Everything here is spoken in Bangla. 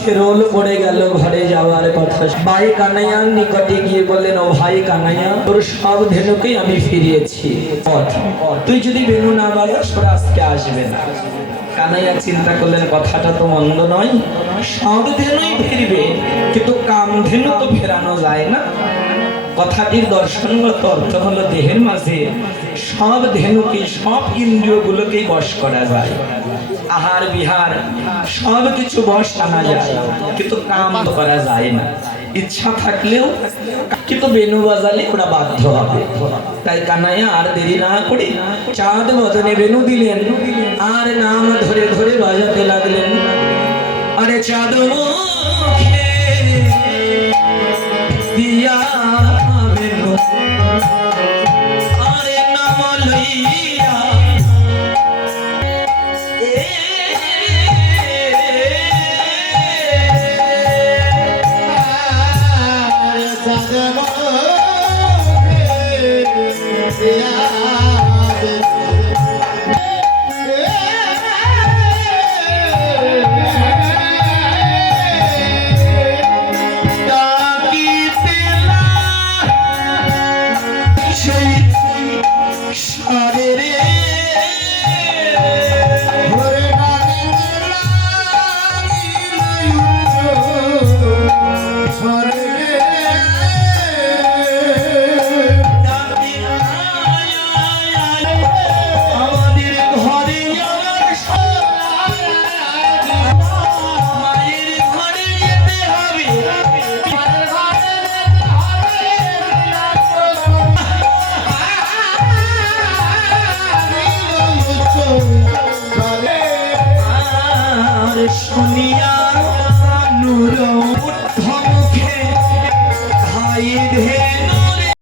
মাছে রোল পড়ে গেল ঘরে যাওয়ার কথা। ভাই কানাইয়ার নিকটে গিয়ে বললেন, ও ভাই কানাইয়া, তোর সব ধেনুকেই আমি ফিরিয়েছি, তুই যদি বেনু না বাজাস ওরা আজকে আসবে না। কানাইয়া চিন্তা করলেন, কথাটা তো মন্দ নয়, সব ধেনুই ফিরবে, কিন্তু কামধেনু তো ফেরানো যায় না। কথাটির দর্শনগত অর্থ হলো, দেহের মাঝে সব ধেনুকে, সব ইন্দ্রিয়গুলোকেই বশ করা যায়, আহার বিহার সব কিছু বশ আনা যায়, কিন্তু কাম করা যায় না। ইচ্ছা থাকলেও কিন্তু বেনু বাজালে ওরা বাধ্য হবে। তাই কানাইয়া আর দেরি না করে চাঁদ বদনে বেনু দিলেন, আর নাম ধরে ধরে বাজাতে লাগলেন। আরে চাঁদ মুখে দিয়া বেনু, আরে নাম লইয়া শুনি